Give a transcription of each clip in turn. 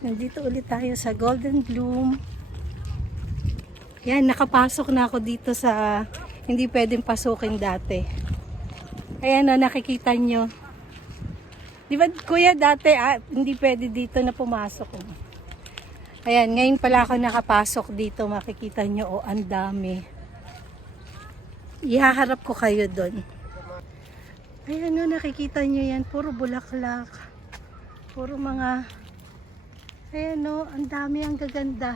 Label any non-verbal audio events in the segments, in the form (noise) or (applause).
Nandito ulit tayo sa Golden Bloom. Yan, nakapasok na ako dito sa hindi pwedeng pasukin dati. Ayan o, nakikita nyo. Di ba, kuya, dati ah, hindi pwede dito na pumasok. oh. Ayan, ngayon pala ako nakapasok dito. Makikita nyo, oh, ang dami. Ihaharap ko kayo doon. Ayan o, nakikita nyo yan. Puro bulaklak. Puro mga... Ayan o, ang dami, ang gaganda.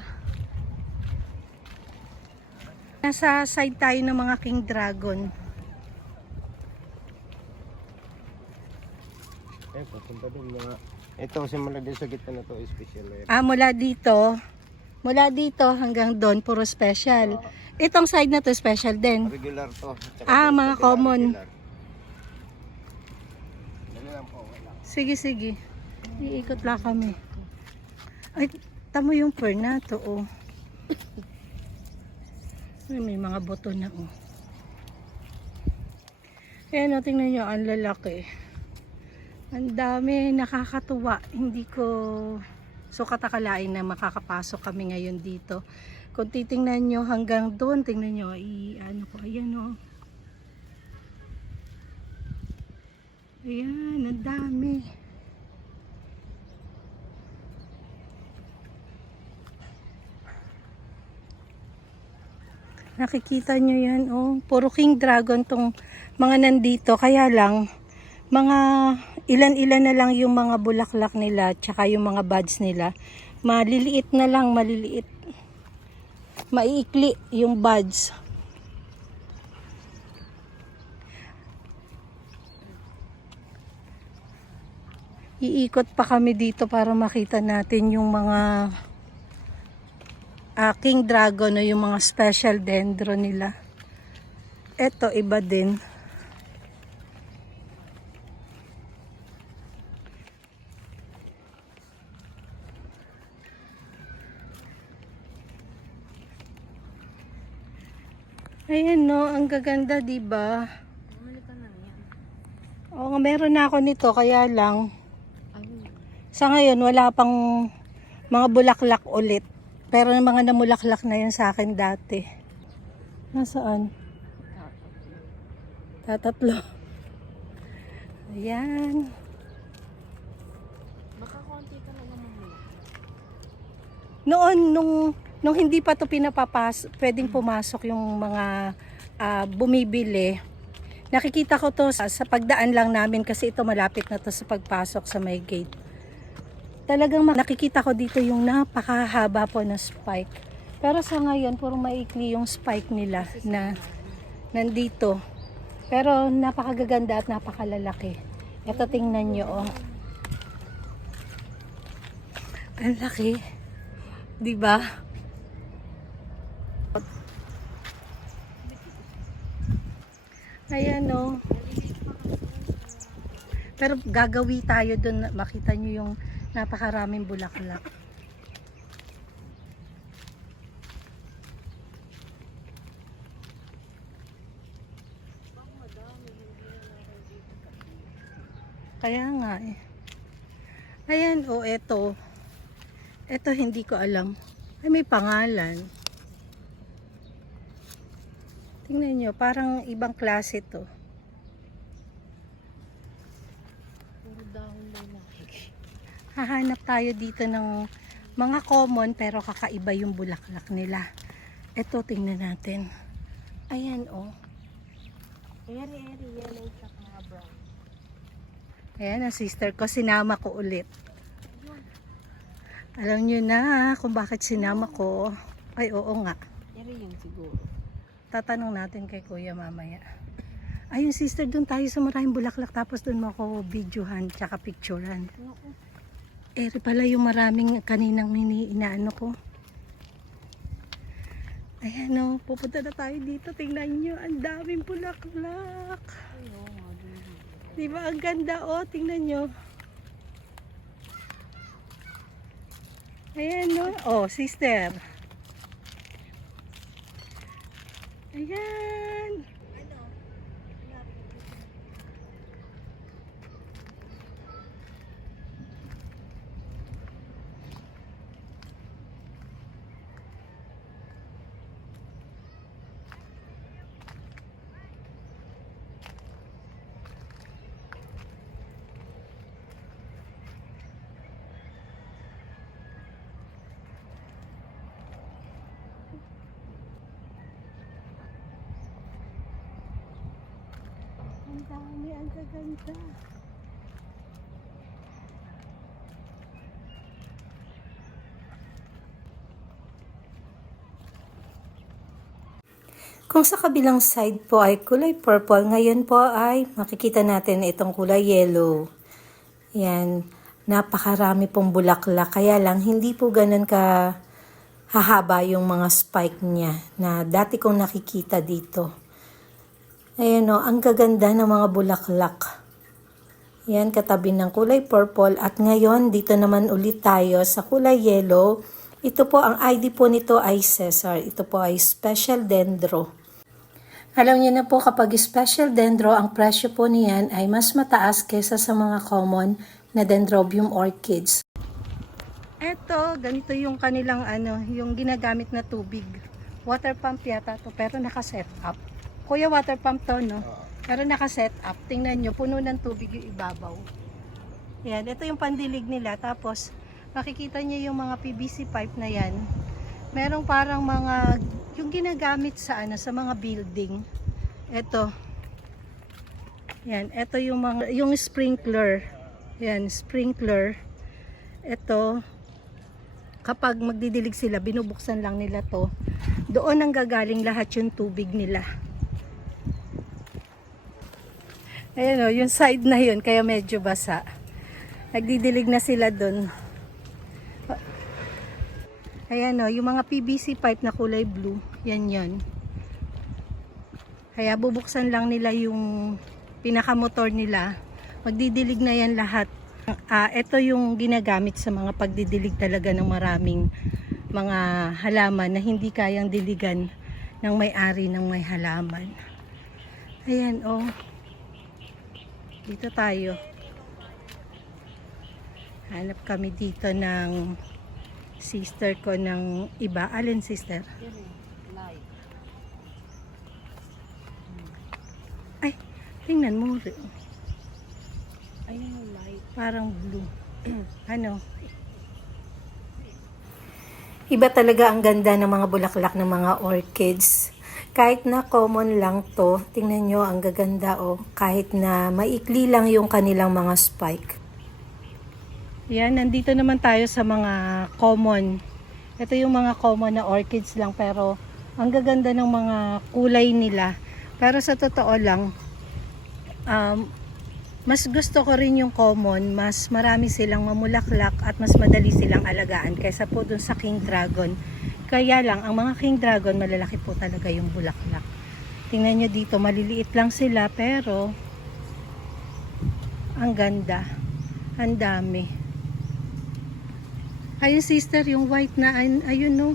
Nasa side tayo ng mga King Dragon. Eh, papunta din mga... Ito simula din sa gitna na to, special eh. Ah, mula dito, mula dito hanggang doon, puro special. Itong side na to, special din. Regular to. Tsaka Ah, to, mga regular, common. regular. Sige, sige. Iikot lang kami. Ay, tamo yung fern na to, oh. Ay, may mga buto na, oh. Ayan, oh, tingnan nyo, ang lalaki. Ang dami, nakakatuwa. Hindi ko sukat akalain na makakapasok kami ngayon dito. Kung titingnan nyo hanggang doon, tingnan nyo, i, ano ko, ayan, oh. Ayan, ang dami. Nakikita nyo yan, oh. Puro king dragon tong mga nandito. Kaya lang, mga ilan-ilan na lang yung mga bulaklak nila, tsaka yung mga buds nila. Maliliit na lang, maliliit. Maiikli yung buds. Iikot pa kami dito para makita natin yung mga ah, king dragon o yung mga special dendro nila. Ito iba din. Ayan no, ang gaganda 'di ba? Oo, nga, meron na ako nito kaya lang sa ngayon wala pang mga bulaklak ulit. Pero yung mga namulaklak na yun sa akin dati. Nasaan? Tatatlo. Ayan. Baka konti talaga mamula. Noon, nung, nung hindi pa to pinapapas, pwedeng pumasok yung mga ah, bumibili. Nakikita ko to sa, sa pagdaan lang namin kasi ito malapit na to sa pagpasok sa may gate. Talagang nakikita ko dito yung napakahaba po na spike. Pero sa ngayon, puro maikli yung spike nila na nandito. Pero napakagaganda at napakalalaki. Ito tingnan nyo, oh. Ang laki. Ba? Ayan o. Pero gagawi tayo dun. Makita nyo yung napakaraming bulaklak. Kaya nga eh. Ayan o, eto. Eto hindi ko alam. Ay, may pangalan. Tingnan nyo, parang ibang klase to. Puro dahon lang nakikita. Hahanap tayo dito ng mga common pero kakaiba yung bulaklak nila. Ito, tingnan natin. Ayan, oh. Eri, eri, yellow tsaka brown. Ayan, ang sister ko, sinama ko ulit. Alam nyo na kung bakit sinama ko. Ay, oo nga. Eri yun siguro. Tatanong natin kay kuya mamaya. Ayun, sister, doon tayo sa maraming bulaklak. Tapos doon mo ako videohan, tsaka picturean. Naku, Eh, pala yung maraming kaninang inaano ko. Ayan o, pupunta na tayo dito. Tingnan nyo, ang daming bulaklak. Di ba ang ganda o? Tingnan nyo. Ayan o. Oh, sister. Ayan. Ang gaganda. Kung sa kabilang side po ay kulay purple, ngayon po ay makikita natin itong kulay yellow. Yan, napakarami pong bulaklak. Kaya lang, hindi po ganun ka hahaba yung mga spike niya na dati kong nakikita dito. Ayan o, ang gaganda ng mga bulaklak. Yan, katabi ng kulay purple. At ngayon, dito naman ulit tayo sa kulay yellow. Ito po, ang ID po nito ay Cesar. Ito po ay Special Dendro. Alam niyo na po kapag special dendro, ang presyo po niyan ay mas mataas kesa sa mga common na dendrobium orchids. Eto, ganito yung kanilang ano, yung ginagamit na tubig. Water pump yata to, pero naka-set up. Kuya, water pump to, no? Pero naka-set up. Tingnan nyo, puno ng tubig yung ibabaw. Yan, ito yung pandilig nila. Tapos, makikita nyo yung mga PVC pipe na yan. Merong parang mga, yung ginagamit sa ano, sa mga building. Ito. Yan, ito yung mga, yung sprinkler. Yan, sprinkler. Ito, kapag magdidilig sila, binubuksan lang nila to. Doon ang gagaling lahat yung tubig nila. Ayan o, yung side na yun, kaya medyo basa. Nagdidilig na sila doon. Ayan o, yung mga PVC pipe na kulay blue, yan yan. Kaya bubuksan lang nila yung pinakamotor nila. Magdidilig na yan lahat. Ah, ito yung ginagamit sa mga pagdidilig talaga ng maraming mga halaman na hindi kayang diligan ng may-ari ng may halaman. Ayan, oh. Dito tayo. Hanap kami dito ng sister ko ng iba. Alin sister? Ay, tingnan mo. Ayun yung light. Parang blue. (clears throat) ano? Iba talaga ang ganda ng mga bulaklak ng mga orchids. Kahit na common lang to, tingnan nyo ang gaganda o kahit na maikli lang yung kanilang mga spike. Yan, nandito naman tayo sa mga common. Ito yung mga common na orchids lang pero ang gaganda ng mga kulay nila. Pero sa totoo lang, um, mas gusto ko rin yung common. Mas marami silang mamulaklak at mas madali silang alagaan kaysa po dun sa king dragon. Kaya lang, ang mga king dragon, malalaki po talaga yung bulaklak. Tingnan nyo dito, maliliit lang sila pero ang ganda. Ang dami. Ayun sister, yung white na, ayun, ayun no.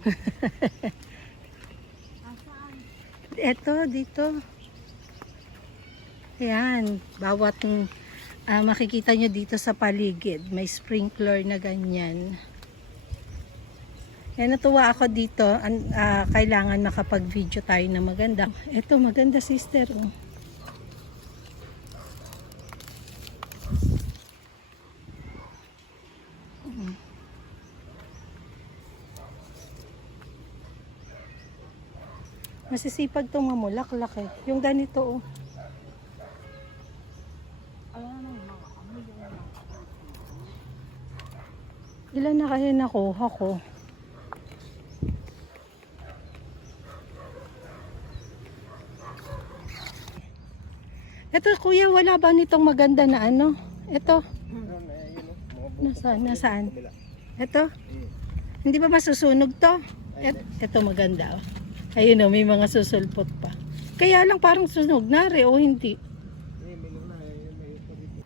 (laughs) Eto, dito. Ayan, bawat ah, makikita nyo dito sa paligid, may sprinkler na ganyan. Kaya natuwa ako dito, ah, kailangan makapag-video tayo na maganda. Ito, maganda sister. Oh. Masisipag itong mamulaklak eh. Yung ganito oh. Alam mo yung mga amoy yung mga. Ilan na kaya nakuha ko? Ito kuya, wala ba nitong maganda na ano? Ito, oh, nasaan? Nasaan? Ito? Hindi ba masusunog to? Et, ito maganda. Oh. Ayun oh, may mga susulpot pa. Kaya lang parang sunog na re o hindi. Eh, meron na, eh, may ito dito.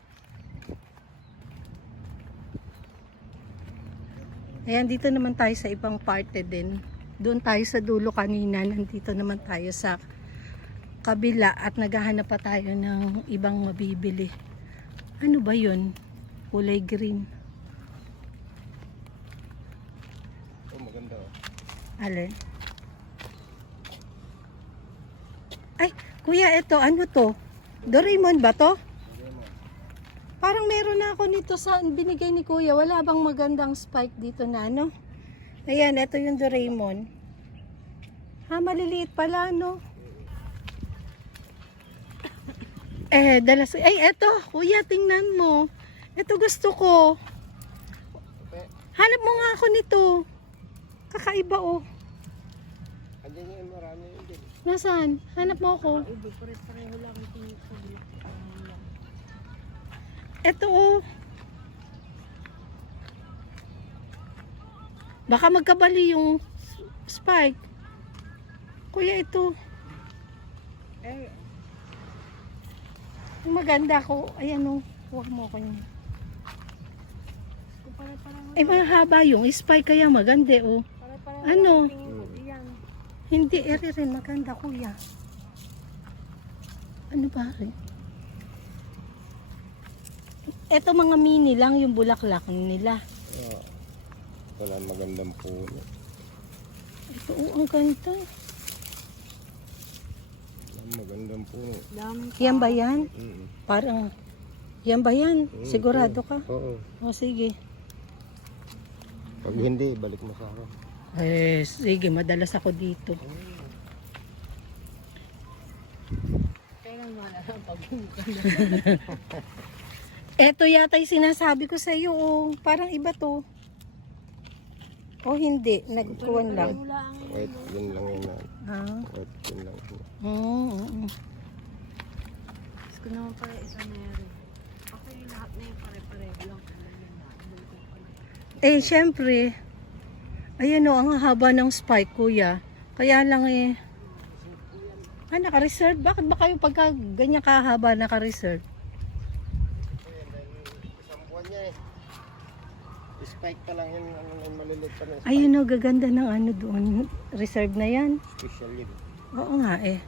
Ayan, dito naman tayo sa ibang parte din. Doon tayo sa dulo kanina. Nandito naman tayo sa kabila at naghahanap pa tayo ng ibang mabibili. Ano ba yun? Kulay green. Oh, maganda oh. Alin? Ay, kuya, ito, ano to? Doraemon ba to? Parang meron na ako nito sa binigay ni Kuya. Wala bang magandang spike dito na, no? Ayan, ito yung Doraemon. Ha, maliliit pala, no? Eh, dalas... Ay, eto, Kuya, tingnan mo. Ito gusto ko. Hanap mo nga ako nito. Kakaiba, oh. Andiyan yung marami yun din. Nasaan? Hanap mo ako. Pare-pareho lang Ito oh. Baka magkabali yung spike. Kuya, ito. Eh, maganda ko. Ayan oh. Huwag mo ko niya. Eh, mahaba yung spike kaya maganda oh. Ano? Hindi, eri rin. Maganda, kuya. Ano ba rin? Ito mga mini lang yung bulaklak nila. Oo. Wala magandang puno. Ito, oh, ang ganda. Wala magandang puno. Yan ba yan? Mm. Parang, yan ba yan? Mm, Sigurado oo. ka? Oo. O sige. Pag hindi, balik mo sa akin. Eh, sige, madalas ako dito. Kailan (laughs) malalang pag (laughs) Eto yata yung sinasabi ko sa iyo, oh. Parang iba to. O hindi, nagkuhan lang. Wait, yun lang yun. ah. Wait, yun lang. yun. mm, mm, mm. Gusto ko naman pala isa meron. Kasi lahat na yung pare-pareho lang. Na, na. Eh, syempre, ayan o, ang haba ng spike, kuya. Kaya lang eh, ah, naka-reserve? Bakit ba kayo pagka ganyan kahaba naka-reserve? Isang buwan niya eh. Pa lang yun, ano yung maliliit pa na. Ayun o, gaganda ng ano doon. Reserve na yan. Special yun. Oo nga eh.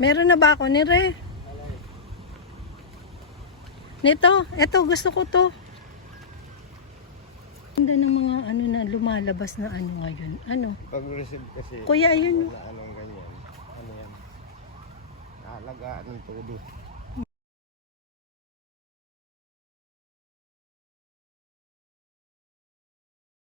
Meron na ba ako ni Re? Nito, eto gusto ko to. Ganda ng mga ano na lumalabas na ano ngayon. Ano? Pag receive kasi, Kuya, ayun. na anong ganyan. Ano yan? Naalagaan ng todo.